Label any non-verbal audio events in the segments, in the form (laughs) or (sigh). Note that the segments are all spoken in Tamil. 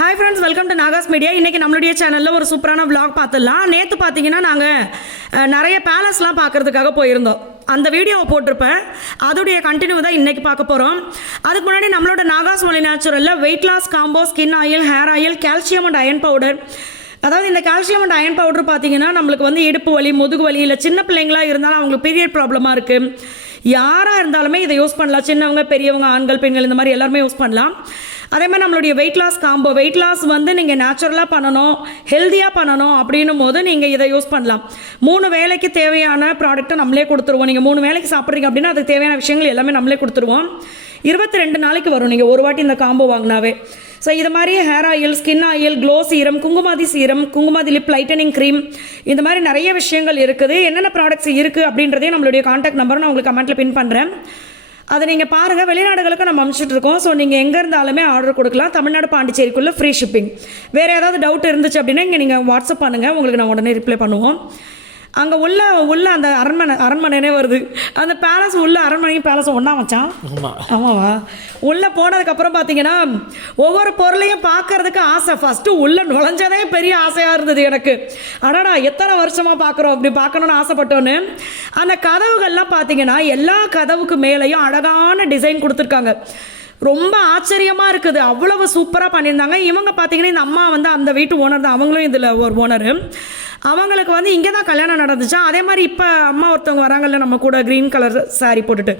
Hi friends welcome to Nagas media இன்றைக்கி நம்மளுடைய சேனலில் ஒரு சூப்பரான விளாக் பார்த்துடலாம். நேற்று பார்த்தீங்கன்னா நாங்கள் நிறைய பேலஸ்லாம் பார்க்குறதுக்காக போயிருந்தோம். அந்த வீடியோவை போட்டிருப்பேன். அதோடைய கண்டினியூ தான் இன்றைக்கி பார்க்க போகிறோம் அதுக்கு முன்னாடி நம்மளோட நாகாஸ் மொழி நேச்சுரலில் weight loss combo skin oil hair oil calcium and iron powder அதாவது இந்த கால்சியம் அண்ட் அயன் பவுடர் பார்த்தீங்கன்னா நம்மளுக்கு வந்து இடுப்பு வலி முதுகு வலி இல்லை சின்ன பிள்ளைங்களா இருந்தாலும் அவங்களுக்கு பீரியட் ப்ராப்ளமாக இருக்குது யாராக இருந்தாலுமே இதை யூஸ் பண்ணலாம். சின்னவங்க பெரியவங்க ஆண்கள் பெண்கள் இந்த மாதிரி எல்லாருமே யூஸ் பண்ணலாம். அதே மாதிரி நம்மளுடைய weight loss combo weight loss வந்து நீங்கள் நேச்சுரலாக பண்ணணும் ஹெல்த்தியாக பண்ணணும் அப்படின்னும் போது நீங்கள் இதை யூஸ் பண்ணலாம். மூணு வேலைக்கு தேவையான ப்ராடக்ட்டை நம்மளே கொடுத்துருவோம். நீங்கள் மூணு வேலைக்கு சாப்பிட்றீங்க அப்படின்னா அதுக்கு தேவையான விஷயங்கள் எல்லாமே நம்மளே கொடுத்துருவோம். இருபத்தி ரெண்டு நாளைக்கு வரும். நீங்கள் ஒரு வாட்டி இந்த காம்போ வாங்கினாவே. ஸோ இது மாதிரி hair oil skin oil glow serum Kumkumadi serum Kumkumadi lip lightening cream இந்த மாதிரி நிறைய விஷயங்கள் இருக்குது. என்னென்ன ப்ராடக்ட்ஸ் இருக்குது அப்படின்றதே நம்மளுடைய காண்டாக்ட் நம்பர் நான் உங்களுக்கு கமெண்ட்டில் பின் பண்ணுறேன் அதை நீங்கள் பாருங்கள் வெளிநாடுகளுக்கு நம்ம அனுப்பிச்சிட்டு இருக்கோம். ஸோ நீங்கள் எங்கே இருந்தாலுமே ஆர்டர் கொடுக்கலாம். தமிழ்நாடு பாண்டிச்சேரிக்குள்ளே ஃப்ரீ ஷிப்பிங் வேறு ஏதாவது டவுட் இருந்துச்சு அப்படின்னா இங்கே நீங்கள் வாட்ஸ்அப் பண்ணுங்கள் உங்களுக்கு நான் உடனே ரிப்ளை பண்ணுவோம். அங்கே உள்ள உள்ள அந்த அரண்மனை அரண்மனைனே வருது. அந்த பேலஸ் உள்ள அரண்மனையும் பேலஸும் ஒன்றா வச்சான் ஆமாவா? உள்ளே போனதுக்கப்புறம் பார்த்தீங்கன்னா ஒவ்வொரு பொருளையும் பார்க்கறதுக்கு ஆசை. ஃபஸ்ட்டு உள்ளே நுழைஞ்சதே பெரிய ஆசையாக இருந்தது எனக்கு. அடடா எத்தனை வருஷமாக பார்க்குறோம் அப்படி பார்க்கணுன்னு ஆசைப்பட்டோன்னு. அந்த கதவுகள்லாம் பார்த்தீங்கன்னா எல்லா கதவுக்கு மேலேயும் அழகான டிசைன் கொடுத்துருக்காங்க. ரொம்ப ஆச்சரியமாக இருக்குது. அவ்வளவு சூப்பராக பண்ணியிருந்தாங்க. இவங்க பார்த்தீங்கன்னா இந்த அம்மா வந்து அந்த வீட்டு ஓனர் தான். அவங்களும் இதில் ஒரு ஓனரு அவங்களுக்கு வந்து இங்கே தான் கல்யாணம் நடந்துச்சா? அதே மாதிரி இப்போ அம்மா ஒருத்தவங்க வராங்கல்ல நம்ம கூட க்ரீன் கலர் saree போட்டுட்டு.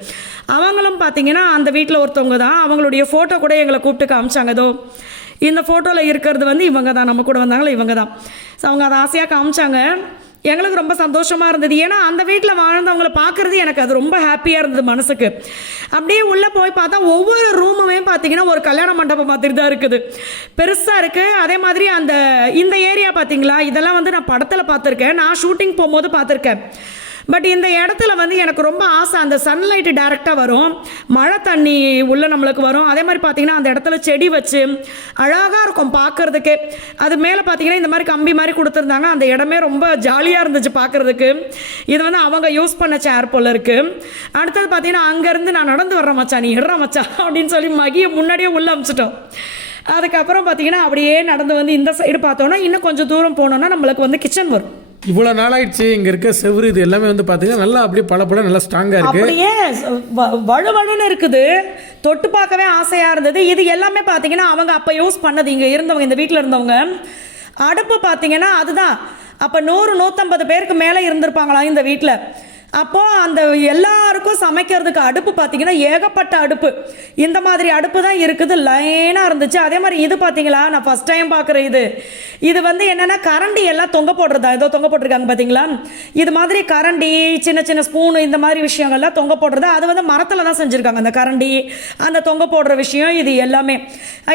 அவங்களும் பார்த்தீங்கன்னா அந்த வீட்டில் ஒருத்தவங்க தான். அவங்களுடைய ஃபோட்டோ கூட எங்களை கூப்பிட்டு காமிச்சாங்க. ஏதோ இந்த ஃபோட்டோவில் இருக்கிறது வந்து இவங்க தான். நம்ம கூட வந்தாங்களே இவங்க தான். ஸோ அவங்க அதை ஆசையாக காமிச்சாங்க. எங்களுக்கு ரொம்ப சந்தோஷமாக இருந்தது. ஏன்னா அந்த வீட்டில் வாழ்ந்தவங்கள பார்க்குறது எனக்கு அது ரொம்ப ஹாப்பியாக இருந்தது மனசுக்கு. அப்படியே உள்ளே போய் பார்த்தா ஒவ்வொரு ரூமுமே பார்த்தீங்கன்னா ஒரு கல்யாண மண்டபம் மாதிரி தான் இருக்குது. பெருசாக இருக்குது அதே மாதிரி அந்த இந்த ஏரியா பார்த்தீங்களா? இதெல்லாம் வந்து நான் படத்தில் பார்த்துருக்கேன். நான் ஷூட்டிங் போகும்போது பார்த்துருக்கேன். பட் இந்த இடத்துல வந்து எனக்கு ரொம்ப ஆசை. அந்த சன்லைட்டு டேரெக்டாக வரும். மழை தண்ணி உள்ளே நம்மளுக்கு வரும். அதே மாதிரி பார்த்தீங்கன்னா அந்த இடத்துல செடி வச்சு அழகாக இருக்கும் பார்க்கறதுக்கு அது மேலே பார்த்தீங்கன்னா இந்த மாதிரி கம்பி மாதிரி கொடுத்துருந்தாங்க. அந்த இடமே ரொம்ப ஜாலியாக இருந்துச்சு பார்க்கறதுக்கு இது வந்து அவங்க யூஸ் பண்ண சேர் போல் இருக்குது அடுத்தது பார்த்தீங்கன்னா அங்கேருந்து நான் நடந்து வர்றேன் மச்சா நீ இடுற மச்சா (laughs) அப்படின்னு சொல்லி மகியை முன்னாடியே உள்ளே அமிச்சிட்டோம். அதுக்கப்புறம் பார்த்தீங்கன்னா அப்படியே நடந்து வந்து இந்த சைடு பார்த்தோன்னா இன்னும் கொஞ்சம் தூரம் போனோன்னா நம்மளுக்கு வந்து கிச்சன் வரும். இவ்வளோ நாளாயிடுச்சு இங்கே இருக்க செவுரு இது எல்லாமே வந்து பார்த்தீங்கன்னா நல்லா அப்படியே பல நல்லா ஸ்ட்ராங்காக இருக்குது அப்படியே வ- வழுவழுன்னு இருக்குது. தொட்டு பார்க்கவே ஆசையாக இருந்தது. இது எல்லாமே பார்த்தீங்கன்னா அவங்க அப்போ யூஸ் பண்ணது. இங்கே இருந்தவங்க இந்த வீட்டில் இருந்தவங்க. அடுப்பு பார்த்தீங்கன்னா அதுதான். அப்போ நூறு நூற்றம்பது பேருக்கு மேலே இருந்திருப்பாங்களாம் இந்த வீட்டில் அப்போது அந்த எல்லாருக்கும் சமைக்கிறதுக்கு அடுப்பு பார்த்தீங்கன்னா ஏகப்பட்ட அடுப்பு. இந்த மாதிரி அடுப்பு தான் இருக்குது லைனாக இருந்துச்சு. அதே மாதிரி இது பார்த்தீங்களா நான் ஃபஸ்ட் டைம் பார்க்குற இது. இது வந்து என்னென்னா கரண்டி எல்லாம் தொங்க போடுறதா? ஏதோ தொங்க போட்டிருக்காங்க பார்த்தீங்களா இது மாதிரி கரண்டி சின்ன சின்ன ஸ்பூனு இந்த மாதிரி விஷயங்கள்லாம் தொங்க போடுறது. அது வந்து மரத்தில் தான் செஞ்சுருக்காங்க அந்த கரண்டி அந்த தொங்க போடுற விஷயம் இது எல்லாமே.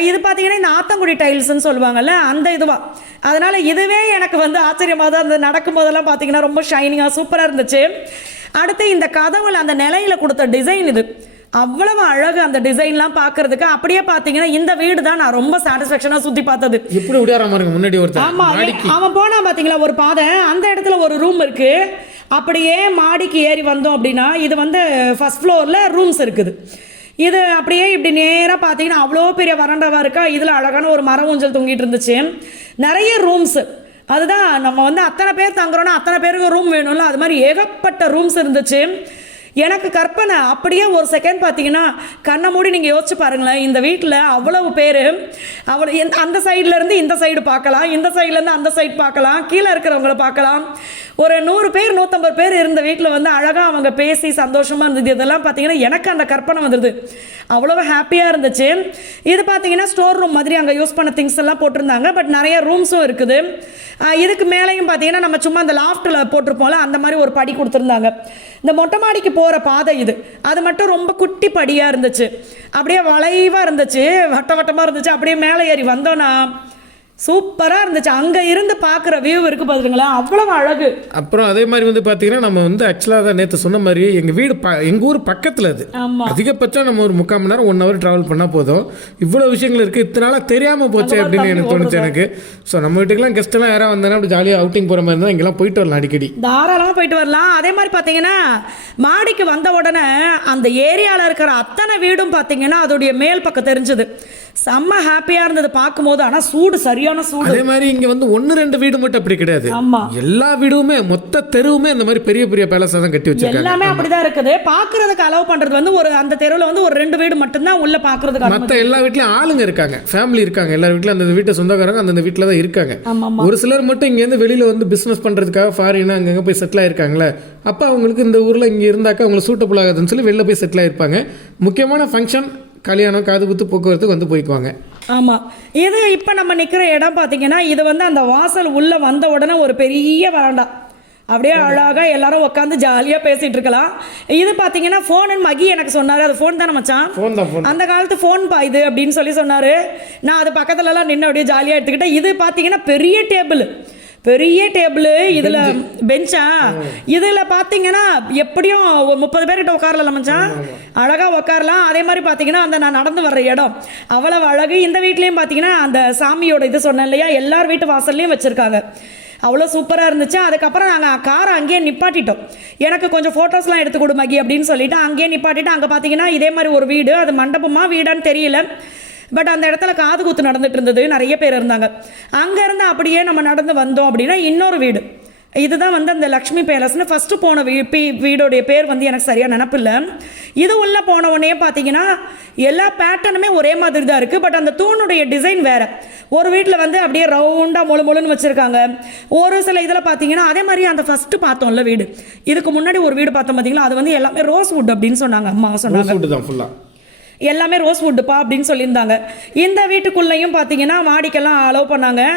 இது பார்த்தீங்கன்னா இந்த ஆத்தங்குடி டைல்ஸ்ன்னு சொல்லுவாங்கல்ல அந்த இதுவாக அதனால் இதுவே எனக்கு வந்து ஆச்சரியமாக தான் அந்த நடக்கும்போதெல்லாம் பார்த்தீங்கன்னா ரொம்ப ஷைனிங்காக சூப்பராக இருந்துச்சு. அடுத்து இந்த கதவுல அந்த நிலையில கொடுத்த டிசைன் இது. அவ்வளவு அழகு அந்த டிசைன்லாம் பார்க்கறதுக்கு. அப்படியே பார்த்தீங்கன்னா இந்த வீடு தான் நான் ரொம்ப சாட்டிஸ்ஃபேக்ஷனாக சுற்றி பார்த்தது. எப்படி விடியாராம முன்னாடி ஒருத்தர் ஆமா மாடிக்கு. அவன் போனா பாத்தீங்களா ஒரு பாதை அந்த இடத்துல ஒரு ரூம் இருக்கு. அப்படியே மாடிக்கு ஏறி வந்தோம் அப்படின்னா இது வந்து ஃபர்ஸ்ட் ஃப்ளோர்ல ரூம்ஸ் இருக்குது. இது அப்படியே இப்படி நேராக பார்த்தீங்கன்னா அவ்வளோ பெரிய வறண்டவா இருக்கா? இதில் அழகான ஒரு மர ஊஞ்சல் தொங்கிட்டு இருந்துச்சு. நிறைய ரூம்ஸ் அதுதான் நம்ம வந்து அத்தனை பேர் தங்குறோன்னா அத்தனை பேருக்கு ரூம் வேணும்ல? அது மாதிரி ஏகப்பட்ட ரூம்ஸ் இருந்துச்சு. எனக்கு கற்பனை அப்படியே ஒரு செகண்ட் பார்த்தீங்கன்னா கண்ணை மூடி நீங்கள் யோசிச்சு பாருங்களேன். இந்த வீட்டில் அவ்வளவு பேர் அவ்வளோ எந்த- அந்த சைட்லேருந்து இந்த சைடு பார்க்கலாம் இந்த சைட்லேருந்து அந்த சைடு பார்க்கலாம் கீழே இருக்கிறவங்கள பார்க்கலாம் ஒரு நூறு பேர் நூற்றம்பது பேர் இருந்த வீட்டில் வந்து அழகாக அவங்க பேசி சந்தோஷமாக இருந்தது. இதெல்லாம் பார்த்தீங்கன்னா எனக்கு அந்த கற்பனை வந்துடுது அவ்வளோ ஹாப்பியாக இருந்துச்சு. இது பார்த்தீங்கன்னா ஸ்டோர் ரூம் மாதிரி அங்கே யூஸ் பண்ண திங்ஸ் எல்லாம் போட்டிருந்தாங்க. பட் நிறைய ரூம்ஸும் இருக்குது. இதுக்கு மேலேயும் பார்த்தீங்கன்னா நம்ம சும்மா அந்த லாஃப்ட்டில் போட்டிருப்போம்ல அந்த மாதிரி ஒரு படி கொடுத்துருந்தாங்க. இந்த மொட்டை மாடிக்கு போகிற பாதை இது. அது மட்டும் ரொம்ப குட்டி படியாக இருந்துச்சு. அப்படியே வளைவாக இருந்துச்சு. வட்ட வட்டமாக இருந்துச்சு. அப்படியே மேலே ஏறி வந்தோன்னா சூப்பராக இருந்துச்சு. அங்கே இருந்து பார்க்குற வியூ இருக்கு பாத்துங்களேன் அவ்வளவு அழகு. அப்புறம் அதே மாதிரி வந்து பார்த்தீங்கன்னா நம்ம வந்து ஆக்சுவலாக தான் நேற்று சொன்ன மாதிரி எங்கள் வீடு ப எங்கள் ஊர் பக்கத்தில் அது. அதிகபட்சம் நம்ம ஒரு முக்கால் மணி நேரம் ஒன் ஹவர் ட்ராவல் பண்ணால் போதும். இவ்வளோ விஷயங்கள் இருக்குது இத்தனை நாளாக தெரியாமல் போச்சு அப்படின்னு எனக்கு தோணுச்சு எனக்கு. ஸோ நம்ம வீட்டுக்கெல்லாம் கெஸ்ட் எல்லாம் யாராவது வந்தாங்கன்னா அப்படி ஜாலியாக அவுட்டிங் போகிற மாதிரி இருந்தால் இங்கெல்லாம் போயிட்டு வரலாம் அடிக்கடி. தாராளமாக போயிட்டு வரலாம். அதே மாதிரி பார்த்தீங்கன்னா மாடிக்கு வந்த உடனே அந்த ஏரியாவில் இருக்கிற அத்தனை வீடும் பார்த்தீங்கன்னா அதோடைய மேல் பக்கம் தெரிஞ்சுது. செம்ம ஹாப்பியாக இருந்தது பார்க்கும்போது. ஆனால் சூடு சரியான சூடு. அதே மாதிரி இங்க வந்து ஒன்னு ரெண்டு வீடு மட்டும் அப்படி கிடையாது. ஆமா. எல்லா வீடுமே மொத்த தெருவுமே இந்த மாதிரி பெரிய பெரிய பேலஸா தான் கட்டி வச்சிருக்காங்க. எல்லாமே அப்படிதான் இருக்குது. பார்க்கறதுக்கு அலோவ் பண்றது வந்து ஒரு அந்த தெருவில் வந்து ஒரு ரெண்டு வீடு மட்டும்தான் உள்ள பார்க்கறதுக்கு அனுமதி. மத்த எல்லா வீட்லயும் ஆளுங்க இருக்காங்க. ஃபேமிலி இருக்காங்க. எல்லா வீட்லயும் அந்த வீட்டை சொந்தக்காரங்க அந்தந்த வீட்டில் தான் இருக்காங்க. ஒரு சிலர் மட்டும் இங்கேருந்து வெளியில வந்து பிசினஸ் பண்றதுக்காக ஃபாரின் அங்கங்க போய் செட்டில் ஆயிருக்காங்களே அப்போ அவங்களுக்கு இந்த ஊர்ல இங்க இருந்தாக்கா அவங்களுக்கு சூட்டபுள் ஆகாதுன்னு சொல்லி வெளில போய் செட்டில் ஆயிருப்பாங்க. முக்கியமான ஃபங்க்ஷன் கல்யாணம் காது குத்து போக்குவரத்துக்கு வந்து போய்க்குவாங்க. ஆமா. இது இப்போ நம்ம நிக்கிற இடம் பார்த்தீங்கன்னா இது வந்து அந்த வாசல் உள்ள வந்த உடனே ஒரு பெரிய வராண்டா. அப்படியே அழகா எல்லாரும் உட்காந்து ஜாலியா பேசிட்டு இருக்கலாம். இது பார்த்தீங்கன்னா ஃபோன் மகி எனக்கு சொன்னாரு. அது ஃபோன் தானே மச்சான்? ஃபோன் தான் ஃபோன் அந்த காலத்து ஃபோன் பா இது அப்படின்னு சொல்லி சொன்னாரு. நான் அது பக்கத்துலலாம் நின்று அப்படியே ஜாலியாக எடுத்துக்கிட்டேன். இது பார்த்தீங்கன்னா பெரிய டேபிள் பெரிய டேபிள் இதில் பெஞ்சா. இதில் பார்த்தீங்கன்னா எப்படியும் முப்பது பேர்கிட்ட உட்காரலாம் மச்சான்? அழகாக உட்காரலாம் அதே மாதிரி பார்த்தீங்கன்னா அந்த நான் நடந்து வர்ற இடம். அவ்வளவு அழகு. இந்த வீட்லேயும் பார்த்தீங்கன்னா அந்த சாமியோட இது சொன்னேன் இல்லையா? எல்லார் வீட்டு வாசல்லையும் வச்சுருக்காங்க. அவ்வளோ சூப்பராக இருந்துச்சு. அதுக்கப்புறம் நாங்கள் காரை அங்கேயே நிப்பாட்டிட்டோம். எனக்கு கொஞ்சம் ஃபோட்டோஸ்லாம் எடுத்து கொடு மகி அப்படின்னு சொல்லிட்டு அங்கேயே நிப்பாட்டிட்டு அங்கே பார்த்தீங்கன்னா இதே மாதிரி ஒரு வீடு. அது மண்டபமா வீடான்னு தெரியல. பட் அந்த இடத்துல காது குத்து நடந்துட்டு இருந்தது. நிறைய பேர் இருந்தாங்க. அங்கேருந்து அப்படியே நம்ம நடந்து வந்தோம் அப்படின்னா இன்னொரு வீடு. இதுதான் வந்து அந்த லக்ஷ்மி பேலஸ்னு ஃபஸ்ட்டு போன வீ பி வீடோடைய பேர் வந்து எனக்கு சரியாக நினப்பில்ல இது உள்ள போன உடனே பார்த்தீங்கன்னா எல்லா பேட்டர்னுமே ஒரே மாதிரி தான் இருக்குது பட் அந்த தூணுடைய டிசைன் வேறு. ஒரு வீட்டில் வந்து அப்படியே ரவுண்டாக மொழு மொழுன்னு வச்சுருக்காங்க. ஒரு சில இதில் பார்த்தீங்கன்னா அதே மாதிரி அந்த ஃபஸ்ட்டு பார்த்தோம்ல வீடு. இதுக்கு முன்னாடி ஒரு வீடு பார்த்தோம் பார்த்தீங்களா அது வந்து எல்லாமே ரோஸ் வுட் அப்படின்னு சொன்னாங்க. அம்மா சொன்னாங்க. எல்லாமே ரோஸ் வுட்டுப்பா அப்படின்னு சொல்லியிருந்தாங்க. இந்த வீட்டுக்குள்ளேயும் பார்த்தீங்கன்னா மாடிக்கெல்லாம் அலோவ் பண்ணாங்க.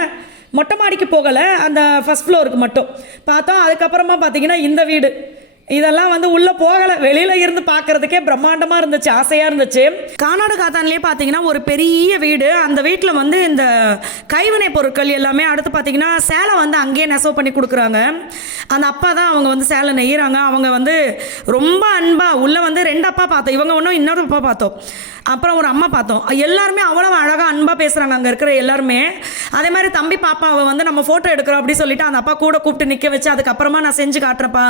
மொட்டை மாடிக்கு போகலை. அந்த ஃபர்ஸ்ட் ஃப்ளோருக்கு மட்டும். பார்த்தோம். அதுக்கப்புறமா பார்த்தீங்கன்னா இந்த வீடு. இதெல்லாம் வந்து உள்ளே போகலை. வெளியில் இருந்து பார்க்கறதுக்கே பிரம்மாண்டமாக இருந்துச்சு ஆசையாக இருந்துச்சு. கானாடு காத்தான்லேயே பார்த்தீங்கன்னா ஒரு பெரிய வீடு. அந்த வீட்டில் வந்து இந்த கைவினை பொருட்கள் எல்லாமே அடுத்து பார்த்தீங்கன்னா சேலை வந்து அங்கேயே நெசவு பண்ணி கொடுக்குறாங்க. அந்த அப்பா தான் அவங்க வந்து சேலை நெய்கிறாங்க அவங்க வந்து ரொம்ப அன்பாக உள்ளே வந்து ரெண்டு அப்பா பார்த்தோம். இவங்க ஒன்றும் இன்னொரு அப்பா பார்த்தோம். அப்புறம் ஒரு அம்மா பார்த்தோம். எல்லாருமே அவ்வளோ அழகாக அன்பாக பேசுகிறாங்க அங்கே இருக்கிற எல்லாருமே. அதே மாதிரி தம்பி பாப்பாவை வந்து நம்ம ஃபோட்டோ எடுக்கிறோம் அப்படின்னு சொல்லிட்டு அந்த அப்பா கூட கூப்பிட்டு நிற்க வச்சு அதுக்கப்புறமா நான் செஞ்சு காட்டுறப்பா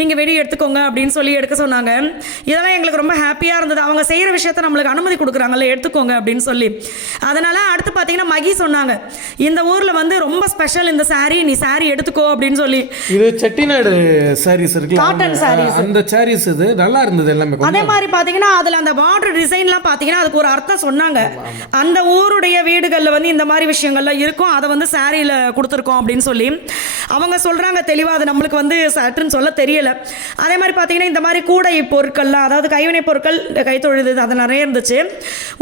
நீங்கள் வெளியே எடுத்துக்கோங்க அப்படின்னு சொல்லி எடுக்க சொன்னாங்க. இதெல்லாம் எங்களுக்கு ரொம்ப ஹாப்பியாக இருந்தது. அவங்க செய்கிற விஷயத்த நம்மளுக்கு அனுமதி கொடுக்குறாங்கல்ல எடுத்துக்கோங்க அப்படின்னு சொல்லி. அதனால் அடுத்து பார்த்தீங்கன்னா மகி சொன்னாங்க. இந்த ஊரில் வந்து ரொம்ப ஸ்பெஷல் இந்த saree நீ saree எடுத்துக்கோ அப்படின்னு சொல்லி. இது செட்டிநாடு சாரீஸ் Cotton அந்த- sarees. அந்த சாரீஸ் இது. நல்லா இருந்தது எல்லாமே அதே மாதிரி பார்த்தீங்கன்னா அதில் அந்த பார்டர் டிசைன்லாம் பார்த்தீங்கன்னா அதுக்கு ஒரு அர்த்தம் சொன்னாங்க. அந்த ஊருடைய வீடுகளில் வந்து இந்த மாதிரி விஷயங்கள்லாம் இருக்கும். அதை வந்து சாரியில் கொடுத்துருக்கோம் அப்படின்னு சொல்லி. அவங்க சொல்கிறாங்க தெளிவாக அது நம்மளுக்கு வந்து சட்டுன்னு சொல்ல தெரியல. அதே மாதிரி பார்த்தீங்கன்னா இந்த மாதிரி கூடை பொருட்கள்லாம் அதாவது கைவினை பொருட்கள் இந்த கைத்தொழுது அது நிறைய இருந்துச்சு.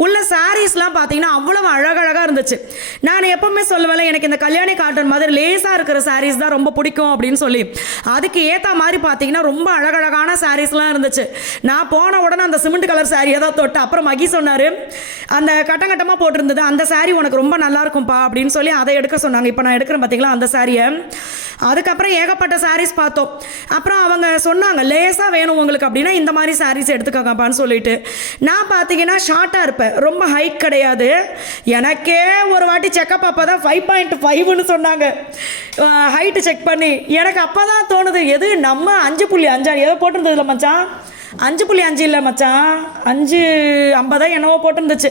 உள்ள சாரீஸ்லாம் பார்த்தீங்கன்னா அவ்வளவு அழகழகாக இருந்துச்சு. நான் எப்பவுமே சொல்லுவேன் எனக்கு இந்த கல்யாணி காட்டன் மாதிரி லேசாக இருக்கிற சாரீஸ் தான் ரொம்ப பிடிக்கும் அப்படின்னு சொல்லி. அதுக்கு ஏற்ற மாதிரி பார்த்தீங்கன்னா ரொம்ப அழகழகான சாரீஸ்லாம் இருந்துச்சு. நான் போன உடனே அந்த சிமெண்ட் கலர் சாரியை தான் தொட்டு அப்புறம் மகி சொன்னார். அந்த கட்டம் கட்டமாக போட்டிருந்தது. அந்த saree உனக்கு ரொம்ப நல்லா அப்படின்னு சொல்லி அதை எடுக்க சொன்னாங்க. இப்போ நான் எடுக்கிறேன் பார்த்தீங்களா அந்த சாரியை அதுக்கப்புறம் ஏகப்பட்ட சாரீஸ் பார்த்தோம். அப்புறம் அவங்க சொன்னாங்க லேசாக வேணும் உங்களுக்கு அப்படின்னா இந்த மாதிரி சாரீஸ் எடுத்துக்கோங்கப்பான்னு சொல்லிட்டு. நான் பார்த்தீங்கன்னா ஷார்ட்டாக இருப்பேன். ரொம்ப ஹைட் கிடையாது. எனக்கே ஒரு வாட்டி செக்கப் அப்போ தான் ஃபைவ் பாயிண்ட் ஃபைவ்னு சொன்னாங்க. ஹைட்டு செக் பண்ணி. எனக்கு அப்போ தான் தோணுது எது நம்ம அஞ்சு புள்ளி அஞ்சா ஏதோ போட்டிருந்ததுல மச்சான்? அஞ்சு புள்ளி அஞ்சு இல்லை மச்சான். அஞ்சு ஐம்பதா என்னவோ போட்டிருந்துச்சு.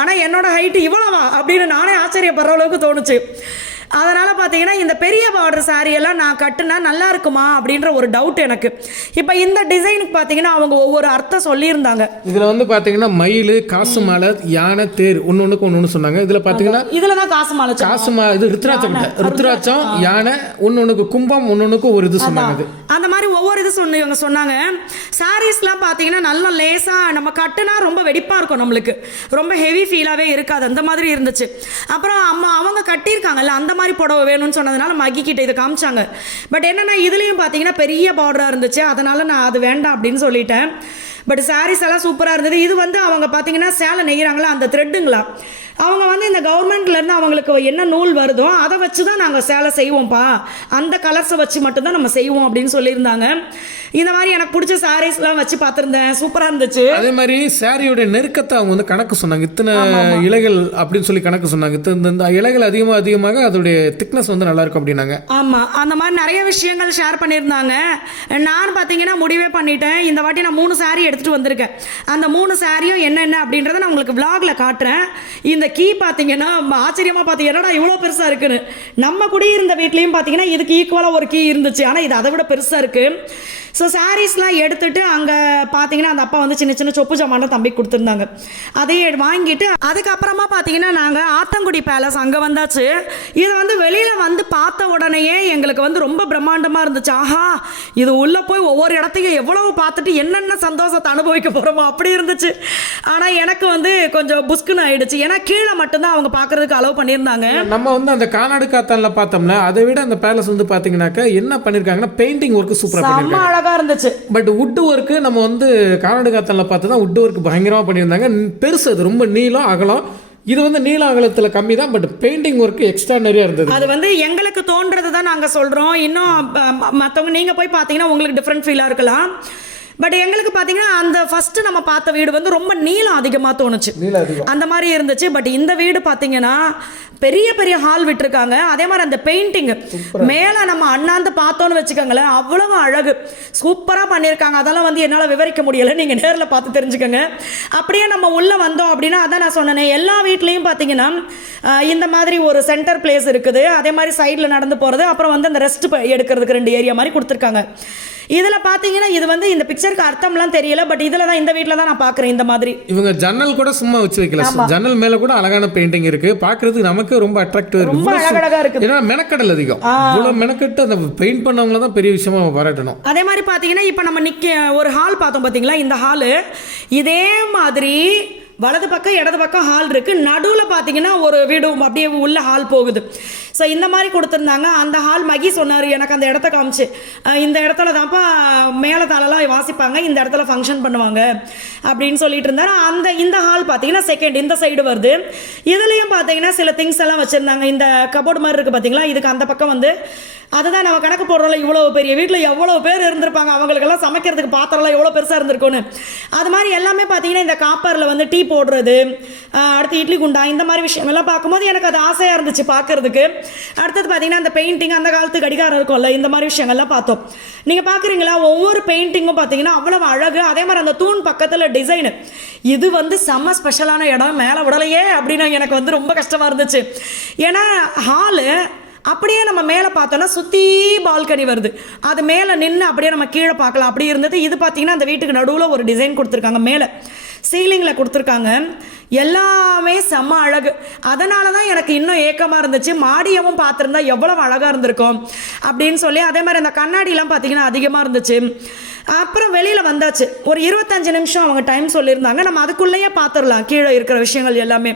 ஆனால் என்னோடய ஹைட்டு இவ்வளோவா அப்படின்னு நானே ஆச்சரியப்படுற அளவுக்கு தோணுச்சு. அதனால் பார்த்தீங்கன்னா இந்த பெரிய பார்டர் எல்லாம் நான் கட்டுனா நல்லா இருக்குமா அப்படின்ற ஒரு டவுட் எனக்கு. இப்போ இந்த டிசைனுக்கு பார்த்தீங்கன்னா அவங்க ஒவ்வொரு அர்த்தம் சொல்லியிருந்தாங்க. இதுல வந்து பாத்தீங்கன்னா மயில் காசு மாலை யானை தேர் ஒன்னு ஒண்ணுக்கு ஒண்ணு ஒண்ணு சொன்னாங்க. இதுல பாத்தீங்கன்னா இதில் தான் காசு மாலை. காசு மா இது ருத்ராட்சம் ருத்ராட்சம் யானை ஒன்னு ஒண்ணுக்கு கும்பம் ஒன்னு ஒண்ணுக்கு ஒரு இது சொன்னாங்க அந்த மாதிரி ஒவ்வொரு இது சொன்ன இவங்க சொன்னாங்க. சாரீஸ்லாம் பார்த்தீங்கன்னா நல்ல லேசாக நம்ம கட்டுனா ரொம்ப வெடிப்பாக இருக்கும் நம்மளுக்கு. ரொம்ப ஹெவி ஃபீலாகவே இருக்காது. அந்த மாதிரி இருந்துச்சு. அப்புறம் அம்மா அவங்க கட்டியிருக்காங்கல்ல அந்த மாதிரி புடவை வேணும்னு சொன்னதுனால மகி கிட்ட இதை காமிச்சாங்க. பட் என்னன்னா இதுலேயும் பார்த்தீங்கன்னா பெரிய பார்டராக இருந்துச்சு. அதனால நான் அது வேண்டாம் அப்படின்னு சொல்லிட்டேன். பட் சாரீஸ் எல்லாம் சூப்பராக இருந்தது. இது வந்து அவங்க பார்த்தீங்கன்னா சேலை நெய்கிறாங்களா அந்த த்ரெட்டுங்களா அவங்க வந்து இந்த கவர்மெண்ட்லேருந்து அவங்களுக்கு என்ன நூல் வருதோ அதை வச்சு தான் நாங்கள் சேலை செய்வோம்ப்பா. அந்த கலர்ஸை வச்சு மட்டும்தான் நம்ம செய்வோம் அப்படின்னு சொல்லியிருந்தாங்க. இந்த மாதிரி எனக்கு பிடிச்ச சாரீஸ்லாம் வச்சு பார்த்துருந்தேன். சூப்பராக இருந்துச்சு. அதே மாதிரி சாரியோட நெருக்கத்தை அவங்க வந்து கணக்கு சொன்னாங்க. இத்தனை இலைகள் அப்படின்னு சொல்லி கணக்கு சொன்னாங்க. இந்த இலைகள் அதிகமாக அதிகமாக அதோடைய திக்னஸ் வந்து நல்லா இருக்கும் அப்படின்னாங்க. ஆமாம் அந்த மாதிரி நிறைய விஷயங்கள் ஷேர் பண்ணியிருந்தாங்க. நான் பார்த்தீங்கன்னா முடிவே பண்ணிட்டேன். இந்த வாட்டி நான் மூணு saree எடுத்துகிட்டு வந்திருக்கேன். அந்த மூணு சாரியும் என்னென்ன அப்படின்றத நான் உங்களுக்கு vlogல காட்டுறேன். இந்த கீ பார்த்தீங்கன்னா ஆச்சரியமாக பார்த்து என்னடா இவ்வளோ பெருசாக இருக்குன்னு. நம்ம குடியிருந்த வீட்லேயும் பார்த்தீங்கன்னா இதுக்கு ஈக்குவலாக ஒரு கீ இருந்துச்சு. ஆனால் இது அதை விட பெருசாக இருக்குது ஸோ சாரீஸ்லாம் எடுத்துட்டு அங்கே பார்த்தீங்கன்னா அந்த அப்பா வந்து சின்ன சின்ன சொப்பு ஜாமான தம்பி கொடுத்துருந்தாங்க. அதையே வாங்கிட்டு அதுக்கப்புறமா பார்த்தீங்கன்னா நாங்கள் ஆத்தங்குடி பேலஸ் அங்கே வந்தாச்சு. இது வந்து வெளியில் வந்து பார்த்த உடனேயே எங்களுக்கு வந்து ரொம்ப பிரம்மாண்டமாக இருந்துச்சு. ஆஹா இது உள்ளே போய் ஒவ்வொரு இடத்தையும் எவ்வளவு பார்த்துட்டு என்னென்ன சந்தோஷத்தை அனுபவிக்க போகிறோமோ அப்படி இருந்துச்சு. ஆனால் எனக்கு வந்து கொஞ்சம் புஸ்குன்னு ஆயிடுச்சு. ஏன்னா கீழே மட்டும்தான் அவங்க பார்க்கறதுக்கு அலோவ் பண்ணியிருந்தாங்க. நம்ம வந்து அந்த கானாடு காத்தான்ல பார்த்தோம்ல அதை விட அந்த பேலஸ் வந்து பார்த்தீங்கன்னாக்கா என்ன பண்ணியிருக்காங்கன்னா பெயிண்டிங் ஒர்க்கு சூப்பராக அழகாக இருந்துச்சு. பட் உட் ஒர்க்கு நம்ம வந்து காத்தான்ல பார்த்து தான் உட் ஒர்க் பயங்கரமாக பண்ணியிருந்தாங்க. பெருசு அது ரொம்ப நீளம் அகலம். இது வந்து நீள அகலத்தில் கம்மி தான் பட் பெயிண்டிங் ஒர்க்கு எக்ஸ்ட்ரா நிறைய இருந்தது. அது வந்து எங்களுக்கு தோன்றது தான் நாங்கள் சொல்கிறோம் இன்னும் மற்றவங்க நீங்கள் போய் பார்த்தீங்கன்னா உங்களுக்கு டிஃப்ரெண்ட் ஃபீலாக இருக்கலாம். பட் எங்களுக்கு பார்த்தீங்கன்னா அந்த ஃபஸ்ட்டு நம்ம பார்த்த வீடு வந்து ரொம்ப நீளம் அதிகமாக தோணுச்சு. அந்த மாதிரி இருந்துச்சு. பட் இந்த வீடு பார்த்தீங்கன்னா பெரிய பெரிய ஹால் விட்டுருக்காங்க. அதே மாதிரி அந்த பெயிண்டிங் மேலே நம்ம அண்ணாந்து பார்த்தோன்னு வச்சுக்கோங்களேன் அவ்வளவு அழகு. சூப்பராக பண்ணியிருக்காங்க. அதெல்லாம் வந்து என்னால் விவரிக்க முடியலை. நீங்கள் நேரில் பார்த்து தெரிஞ்சுக்கோங்க. அப்படியே நம்ம உள்ளே வந்தோம் அப்படின்னா அதான் நான் சொன்னேனே எல்லா வீட்லேயும் பார்த்தீங்கன்னா இந்த மாதிரி ஒரு சென்டர் பிளேஸ் இருக்குது. அதே மாதிரி சைடில் நடந்து போகிறது அப்புறம் வந்து அந்த ரெஸ்ட் எடுக்கிறதுக்கு ரெண்டு ஏரியா மாதிரி கொடுத்துருக்காங்க. இதில் பார்த்தீங்கன்னா இது வந்து இந்த பிக்சருக்கு அர்த்தம்லாம் தெரியல பட் இதில் தான் இந்த வீட்டில் தான் நான் பார்க்குறேன் இந்த மாதிரி. இவங்க ஜன்னல் கூட சும்மா வச்சு வைக்கல. ஜன்னல் மேல கூட அழகான பெயிண்டிங் இருக்கு. பாக்குறதுக்கு நமக்கு ரொம்ப அட்ராக்டிவ் இருக்கு. ரொம்ப இவ்வளவு அழகழகா இருக்குது. ஏன்னா மெனக்கடல் அதிகம். இவ்வளவு மெனக்கட்டு அந்த பெயிண்ட் பண்ணவங்கள தான் பெரிய விஷயமா பாராட்டணும். அதே மாதிரி பார்த்தீங்கன்னா இப்போ நம்ம நிற்க ஒரு ஹால் பார்த்தோம் பார்த்தீங்களா இந்த ஹாலு இதே மாதிரி வலது பக்கம் இடது பக்கம் ஹால் இருக்குது நடுவில் பார்த்தீங்கன்னா ஒரு வீடு அப்படியே உள்ள ஹால் போகுது. ஸோ இந்த மாதிரி கொடுத்துருந்தாங்க. அந்த ஹால் மகி சொன்னார் எனக்கு அந்த இடத்த காமிச்சு. இந்த இடத்துல தான்ப்பா மேலே தாளெல்லாம் வாசிப்பாங்க. இந்த இடத்துல ஃபங்க்ஷன் பண்ணுவாங்க. அப்படின்னு சொல்லிட்டு இருந்தார். அந்த இந்த ஹால் பார்த்தீங்கன்னா செகண்ட் இந்த சைடு வருது. இதுலேயும் பார்த்தீங்கன்னா சில திங்ஸ் எல்லாம் வச்சுருந்தாங்க. இந்த கபோர்டு மாதிரி இருக்குது பார்த்தீங்களா இதுக்கு அந்த பக்கம் வந்து அதுதான் நம்ம கணக்கு போடுறோம்ல இவ்வளோ பெரிய வீட்டில் எவ்வளோ பேர் இருந்திருப்பாங்க அவங்களுக்கெல்லாம் சமைக்கிறதுக்கு பாத்திரம்லாம் எவ்வளோ பெருசாக இருந்திருக்கும்னு. அது மாதிரி எல்லாமே பார்த்தீங்கன்னா இந்த காப்பரில் வந்து டீ போடுறது அடுத்து இட்லி குண்டா இந்த மாதிரி விஷயமெல்லாம் பார்க்கும்போது எனக்கு அது ஆசையாக இருந்துச்சு பார்க்கறதுக்கு. அடுத்தது பார்த்தீங்கன்னா அந்த பெயிண்டிங் அந்த காலத்து கடிகாரம் இருக்கும்ல இந்த மாதிரி விஷயங்கள்லாம் பார்த்தோம். நீங்கள் பார்க்குறீங்களா ஒவ்வொரு பெயிண்டிங்கும் பார்த்தீங்கன்னா அவ்வளவு அழகு அதே மாதிரி அந்த தூண் பக்கத்தில் டிசைனு இது வந்து செம்ம ஸ்பெஷலான இடம் மேலே விடலையே அப்படின்னா எனக்கு வந்து ரொம்ப கஷ்டமாக இருந்துச்சு. ஏன்னா ஹாலு அப்படியே நம்ம மேலே பார்த்தோன்னா சுற்றி பால்கனி வருது. அது மேலே நின்று அப்படியே நம்ம கீழே பார்க்கலாம். அப்படி இருந்தது. இது பார்த்தீங்கன்னா அந்த வீட்டுக்கு நடுவில் ஒரு டிசைன் கொடுத்துருக்காங்க. மேலே சீலிங்கில் கொடுத்துருக்காங்க. எல்லாமே செம்ம அழகு. அதனால தான் எனக்கு இன்னும் ஏக்கமாக இருந்துச்சு. மாடியவும் பார்த்துருந்தா எவ்வளவு அழகாக இருந்திருக்கும் அப்படின்னு சொல்லி அதே மாதிரி அந்த கண்ணாடிலாம் பார்த்தீங்கன்னா அதிகமாக இருந்துச்சு. அப்புறம் வெளியில் வந்தாச்சு. ஒரு இருபத்தஞ்சு நிமிஷம் அவங்க டைம் சொல்லியிருந்தாங்க. நம்ம அதுக்குள்ளேயே பார்த்துடலாம். கீழே இருக்கிற விஷயங்கள் எல்லாமே.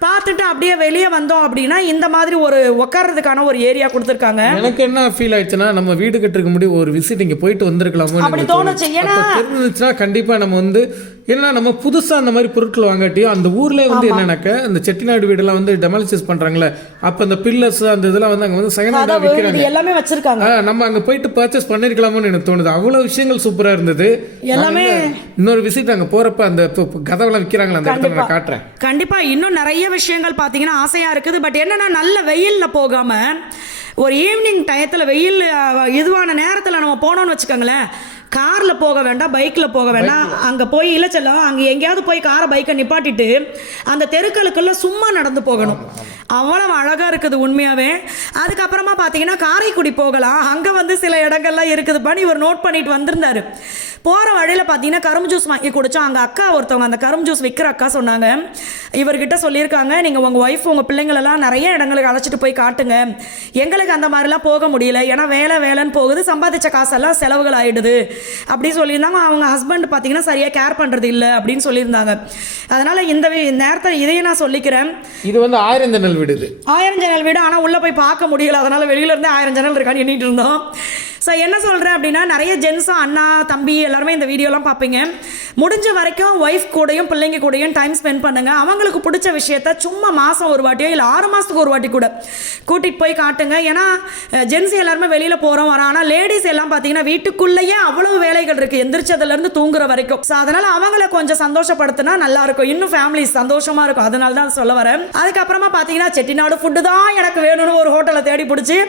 பார்த்துட்டு அப்படியே வெளியே வந்தோம் அப்படின்னா இந்த மாதிரி ஒரு உட்கார்றதுக்கான ஒரு ஏரியா கொடுத்துருக்காங்க எனக்கு என்ன ஃபீல் ஆயிடுச்சுன்னா நம்ம வீடு கட்டுறதுக்கு முன்னாடி ஒரு விசிட் இங்க போயிட்டு வந்திருக்கலாமோ அப்படி தோணுச்சு. ஏன்னா- தெரிஞ்சிச்சுன்னா கண்டிப்பா நம்ம வந்து ஏன்னா நம்ம புதுசா அந்த மாதிரி பொருட்கள் வாங்காட்டியும் அந்த ஊர்ல வந்து என்னன்னாக்க அந்த செட்டிநாடு வீடெல்லாம் வந்து டெமாலிசிஸ் பண்றாங்களே அப்ப அந்த பில்லர்ஸ் அந்த இதெல்லாம் வந்து அங்க வந்து செகண்ட் விற்கிறாங்க எல்லாமே வச்சிருக்காங்க. நம்ம அங்க போயிட்டு பர்ச்சேஸ் பண்ணிருக்கலாமோன்னு எனக்கு தோணுது. அவ்வளவு விஷயங்கள் சூப்பரா இருந்தது. எல்லாமே- இன்னொரு விசிட் அங்க போறப்ப அந்த கதவெல்லாம் விற்கிறாங்களா அந்த இடத்துல நான் காட்டுறேன். கண்டிப்பா இன்னும் நிறைய விஷயங்கள் பார்த்தீங்கன்னா ஆசையா இருக்குது. பட் என்னன்னா நல்ல வெயில்ல போகாம ஒரு ஈவினிங் டயத்தில் வெயில் இதுவான நேரத்தில் நம்ம போனோம்னு வச்சுக்கோங்களேன் காரில் போக வேண்டாம் பைக்கில் போக வேண்டாம். அங்கே போய் இல்லை செல்லம் அங்கே எங்கேயாவது போய் காரை பைக்கை நிப்பாட்டிட்டு அந்த தெருக்களுக்குள்ள சும்மா நடந்து போகணும். அவ்வளவு அழகாக இருக்குது உண்மையாகவே அதுக்கப்புறமா பார்த்தீங்கன்னா காரைக்குடி போகலாம். அங்கே வந்து சில இடங்கள்லாம் இருக்குது. பண்ணி இவர் நோட் பண்ணிட்டு வந்திருந்தாரு. போகிற வழியில் பார்த்தீங்கன்னா கரும்பு ஜூஸ் வாங்கி குடித்தோம் அங்கே அக்கா ஒருத்தவங்க அந்த கரும்பு ஜூஸ் விற்கிற அக்கா சொன்னாங்க. இவர்கிட்ட சொல்லியிருக்காங்க நீங்கள் உங்கள் ஒய்ஃப் உங்கள் பிள்ளைங்களெல்லாம் நிறைய இடங்களுக்கு அழைச்சிட்டு போய் காட்டுங்க. எங்களுக்கு அந்த மாதிரிலாம் போக முடியல. ஏன்னா வேலை வேலைன்னு போகுது. சம்பாதிச்ச காசெல்லாம் செலவுகள் ஆயிடுது. அப்படி சொல்லியிருந்தாங்க. அவங்க ஹஸ்பண்ட் பார்த்தீங்கன்னா சரியாக கேர் பண்ணுறது இல்லை அப்படின்னு சொல்லியிருந்தாங்க. அதனால் இந்த நேரத்தில் இதையும் நான் சொல்லிக்கிறேன். இது வந்து ஆயிரம் ஜன்னல் வீடு ஆயிரம் ஜன்னல் வீடு ஆனால் உள்ளே போய் பார்க்க முடியல. அதனால் வெளியில இருந்தே ஆயிரம் ஜன்னல் இருக்கான்னு எண்ணிட்டு இருந்தோம். ஸோ என்ன சொல்கிறேன் அப்படின்னா நிறைய ஜென்ஸும் அண்ணா தம்பி எல்லாருமே இந்த வீடியோலாம் பார்ப்பீங்க. முடிஞ்ச வரைக்கும் ஒய்ஃப் கூடயும் பிள்ளைங்க கூடயும் டைம் ஸ்பெண்ட் பண்ணுங்க. அவங்களுக்கு பிடிச்ச விஷயத்த சும்மா மாதம் ஒரு வாட்டியோ இல்லை ஆறு மாதத்துக்கு ஒரு வாட்டி கூட கூட்டிகிட்டு போய் காட்டுங்க. ஏன்னா ஜென்ஸ் எல்லாருமே வெளியில் போகிறோம் வரோம். ஆனால் லேடிஸ் எல்லாம் பார்த்தீங்கன்னா வீட்டுக்குள்ளேயே அவ்வளோ வேலைகள் இருக்குது எந்திரிச்சதுலேருந்து தூங்குற வரைக்கும். ஸோ அதனால் அவங்கள கொஞ்சம் சந்தோஷப்படுத்தினா நல்லா இருக்கும். இன்னும் ஃபேமிலி சந்தோஷமாக இருக்கும். அதனால தான் சொல்ல வரேன். அதுக்கப்புறமா பார்த்தீங்கன்னா செட்டிநாடு ஃபுட்டு தான் எனக்கு வேணும்னு ஒரு ஹோட்டலை தேடி பிடிச்சி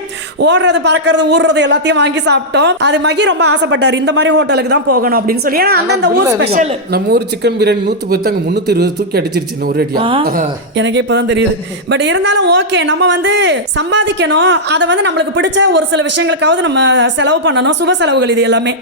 ஓடுறது பறக்கிறது ஊறுறது எல்லாத்தையும் வாங்கி சாப்பிட்டோம். அது மகி ரொம்ப ஆசைப்பட்டார். இந்த மாதிரி ஹோட்டலுக்கு தான் போகணும் அப்படின்னு சொல்லி. ஏன்னா அந்தந்த ஊர் ஸ்பெஷல். நம்ம ஊர் சிக்கன் பிரியாணி நூற்றி பத்து அங்கே முந்நூற்றி இருபது தூக்கி அடிச்சிருச்சு ஒரு அடியா. எனக்கு இப்பதான் தெரியுது. பட் இருந்தாலும் ஓகே நம்ம வந்து சம்பாதிக்கணும். அதை வந்து நம்மளுக்கு பிடிச்ச ஒரு சில விஷயங்களுக்காவது நம்ம செலவு பண்ணணும். சுப செலவுகள் இது எல்லாமே.